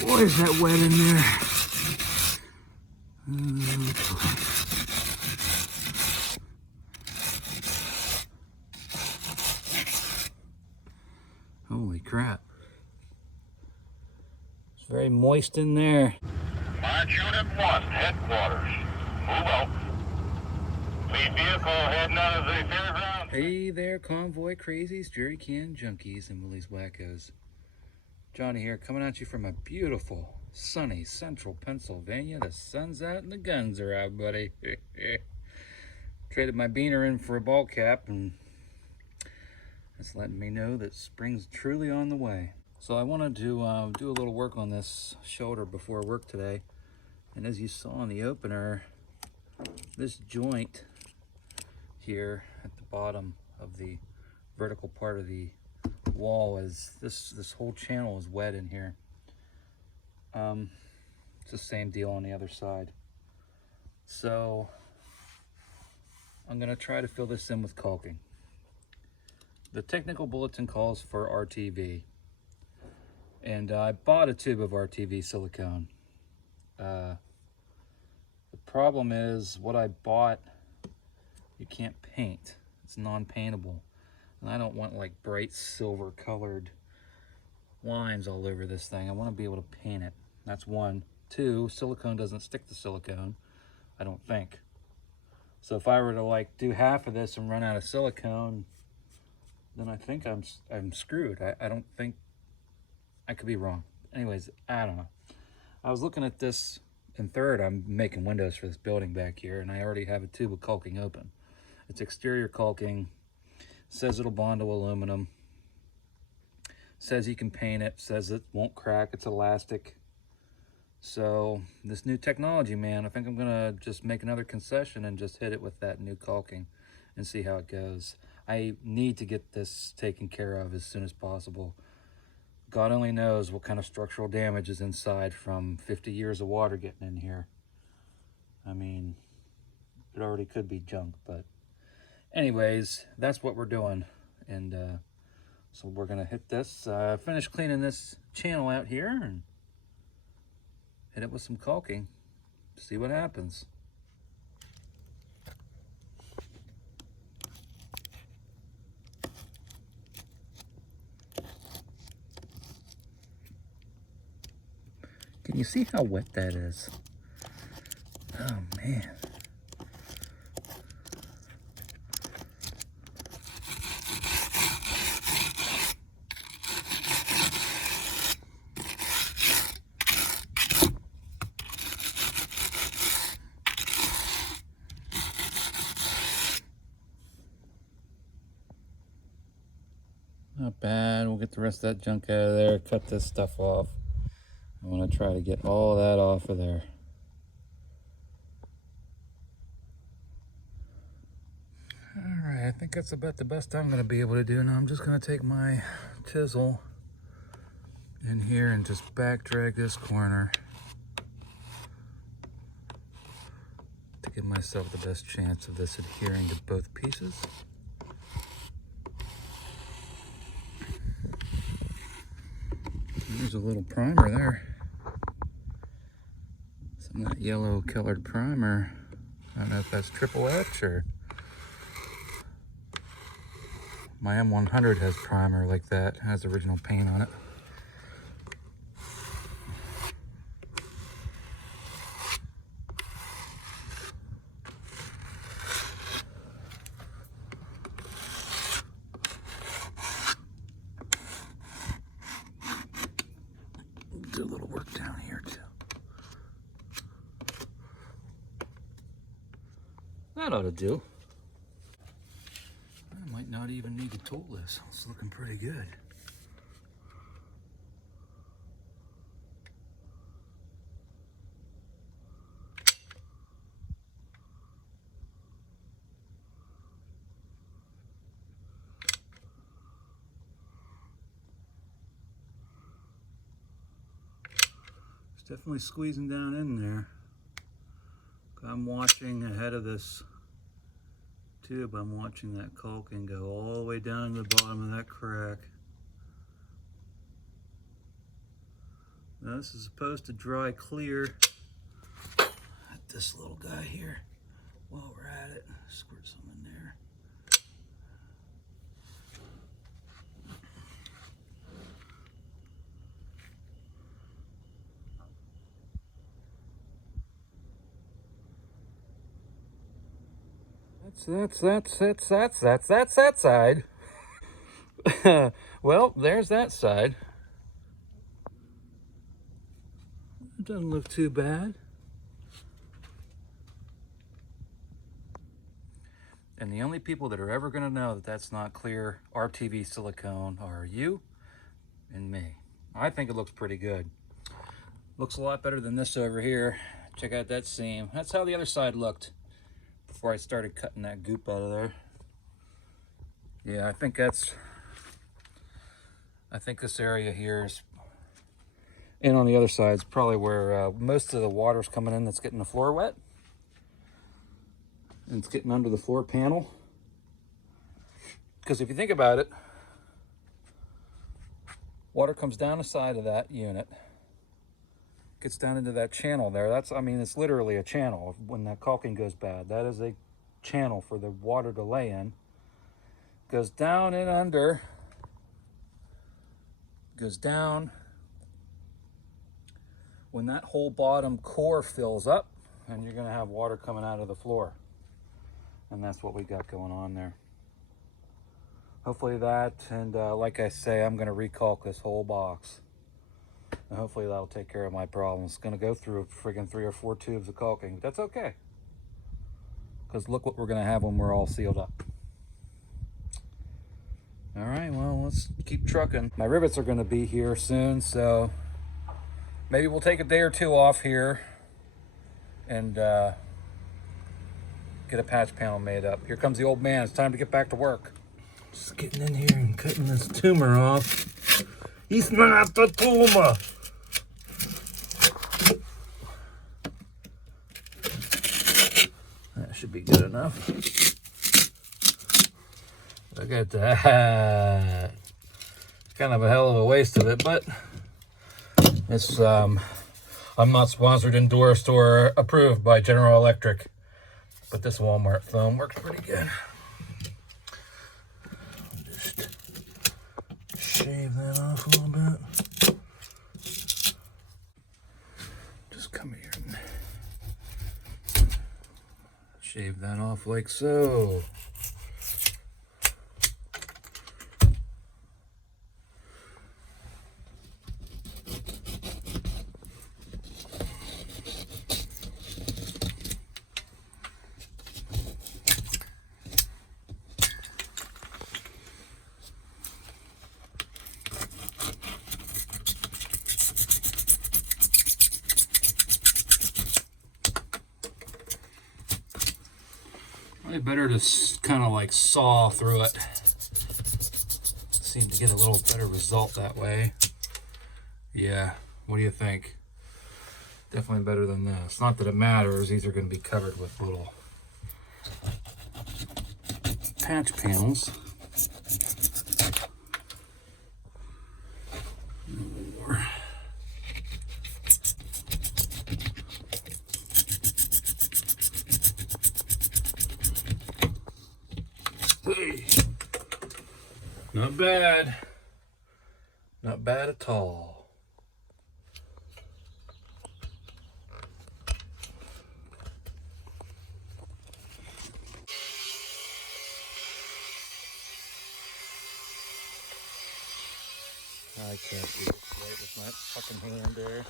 Boy, is that wet in there. Holy crap. It's very moist in there. March Unit 1, headquarters. Move out. Lead vehicle heading out of the fairground. Hey there, convoy crazies, jerry can junkies, and Willie's wackos. Johnny here, coming at you from a beautiful, sunny central Pennsylvania. The sun's out and the guns are out, buddy. Traded my beaner in for a ball cap, and it's letting me know that spring's truly on the way. So I wanted to do a little work on this shoulder before work today. And as you saw in the opener, this joint here at the bottom of the vertical part of the wall is this whole channel is wet in here. It's the same deal on the other side. So I'm gonna try to fill this in with caulking. The technical bulletin calls for RTV, and I bought a tube of RTV silicone. The problem is what I bought, you can't paint. It's non-paintable. And I don't want like bright silver colored lines all over this thing. I want to be able to paint it. That's one. Two, silicone doesn't stick to silicone, I don't think. So if I were to like do half of this and run out of silicone, then I think I'm screwed. I don't think, I could be wrong. Anyways, I don't know. I was looking at this in third. I'm making windows for this building back here, and I already have a tube of caulking open. It's exterior caulking. Says it'll bond to aluminum. Says you can paint it. Says it won't crack. It's elastic. So this new technology, man, I think I'm gonna just make another concession and just hit it with that new caulking and see how it goes. I need to get this taken care of as soon as possible. God only knows what kind of structural damage is inside from 50 years of water getting in here. I mean, it already could be junk, but anyways, that's what we're doing. And so we're gonna hit this, finish cleaning this channel out here and hit it with some caulking, see what happens. Can you see how wet that is? Oh man. Not bad. We'll get the rest of that junk out of there, cut this stuff off. I want to try to get all that off of there. Alright, I think that's about the best I'm going to be able to do. Now I'm just going to take my chisel in here and just back drag this corner to give myself the best chance of this adhering to both pieces. There's a little primer there. Some of that yellow colored primer. I don't know if that's triple H or my M100 has primer like that, has original paint on it. Do a little work down here too. That ought to do. I might not even need to tool this. It's looking pretty good. It's definitely squeezing down in there. I'm watching ahead of this tube. I'm watching that caulking go all the way down to the bottom of that crack. Now this is supposed to dry clear at this little guy here. While we're at it, squirt some in there. That's that side. Well, there's that side. It doesn't look too bad. And the only people that are ever going to know that that's not clear RTV silicone are you and me. I think it looks pretty good. Looks a lot better than this over here. Check out that seam. That's how the other side looked before I started cutting that goop out of there. Yeah, I think this area here is, and on the other side is probably where most of the water's coming in that's getting the floor wet. And it's getting under the floor panel. Because if you think about it, water comes down the side of that unit, gets down into that channel there. I mean, it's literally a channel. When that caulking goes bad, that is a channel for the water to lay in. Goes down and under, goes down. When that whole bottom core fills up, and you're gonna have water coming out of the floor. And that's what we got going on there. Hopefully that, and like I say, I'm gonna recaulk this whole box. And hopefully that'll take care of my problem. It's gonna go through friggin' 3 or 4 tubes of caulking, but that's okay. Because look what we're gonna have when we're all sealed up. All right, well, let's keep trucking. My rivets are gonna be here soon, so maybe we'll take a day or two off here and get a patch panel made up. Here comes the old man. It's time to get back to work. Just getting in here and cutting this tumor off. He's not the tumor. That should be good enough. Look at that. Kind of a hell of a waste of it, but it's I'm not sponsored, endorsed, or approved by General Electric, but this Walmart foam works pretty good. Just shave that off a little bit. Just come here and shave that off like so. Probably better to kind of like saw through it. Seem to get a little better result that way. Yeah, what do you think? Definitely better than this. Not that it matters, these are going to be covered with little patch panels. More. Hey. Not bad. Not bad at all. I can't do this right with my fucking hand there.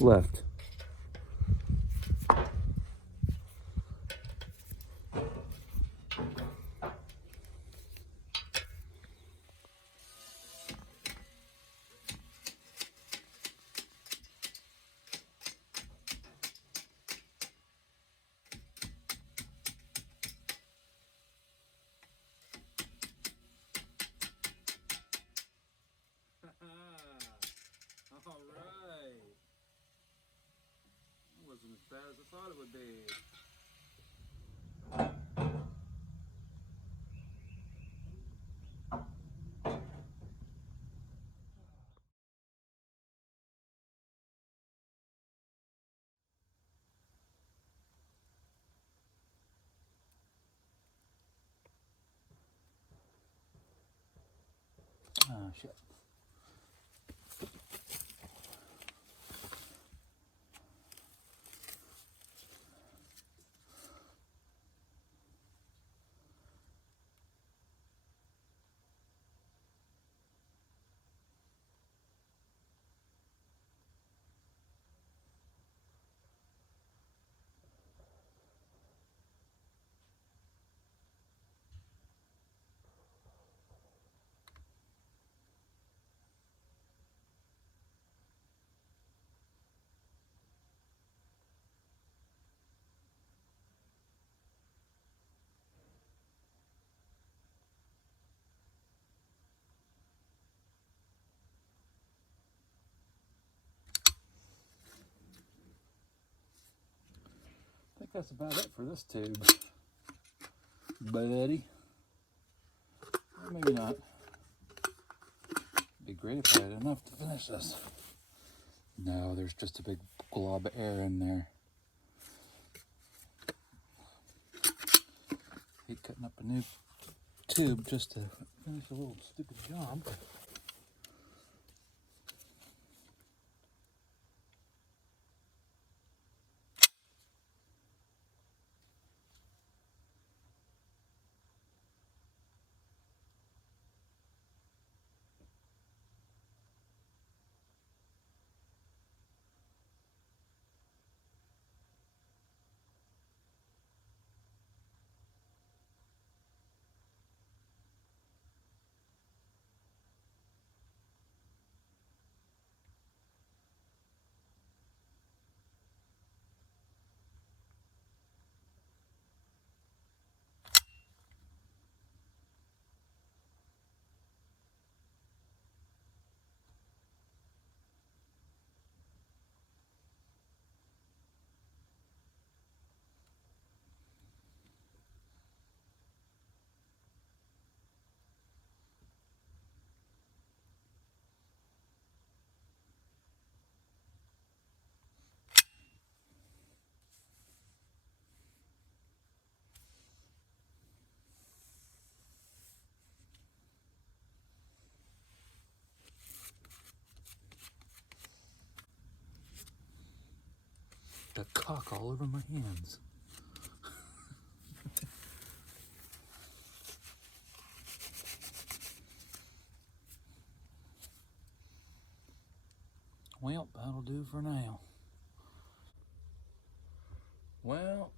Left. big. Ah, shit. I think that's about it for this tube, buddy. Or maybe not. It'd be great if I had enough to finish this. No, there's just a big glob of air in there. Hate cutting up a new tube just to finish a little stupid job. The caulk all over my hands. Well, that'll do for now. Well,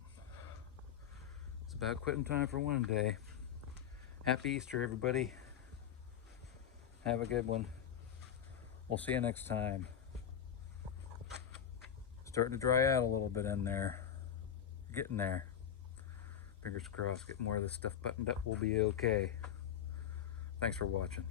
it's about quitting time for one day. Happy Easter, everybody. Have a good one. We'll see you next time. Starting to dry out a little bit in there. Getting there. Fingers crossed, get more of this stuff buttoned up, we'll be okay. Thanks for watching.